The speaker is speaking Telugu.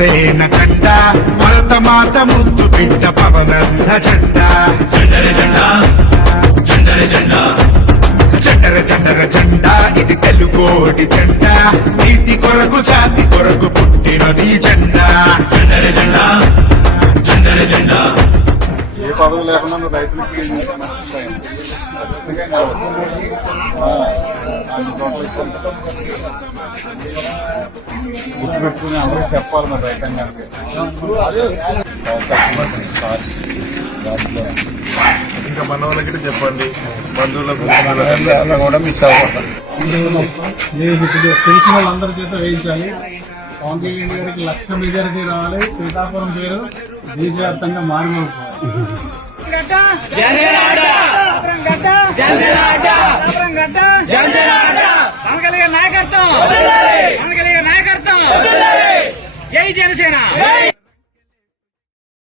జనసేన కండ భరత మాత ముద్దు బిడ్డ పవనన్న జెండా జెండరే జెండా జెండరే జెండా జెండర జెండర జెండా ఇది తెలుగోడి జెండా నీతి కొరకు జాతి కొరకు పుట్టినది జెండా జెండరే జెండా జెండరే జెండా ఏ పదవి లేకుండా రైతులకి గుర్తుపెట్టుకుని అందరూ చెప్పాలి మరి రైతాంగానికి. ఇంకా మన వాళ్ళకి చెప్పండి, బంధువులకు కూడా మిస్ అవ్వకూడదు. తెలిసిన వాళ్ళందరి చేత వేయించాలి. పవన్ కళ్యాణ్ గారికి 1,00,000 మెజారిటీ రావాలి. శ్రీకాకుళం పేరు దేశవ్యాప్తంగా మారిపోవాలి. నాయకత్వం జై జనసేన.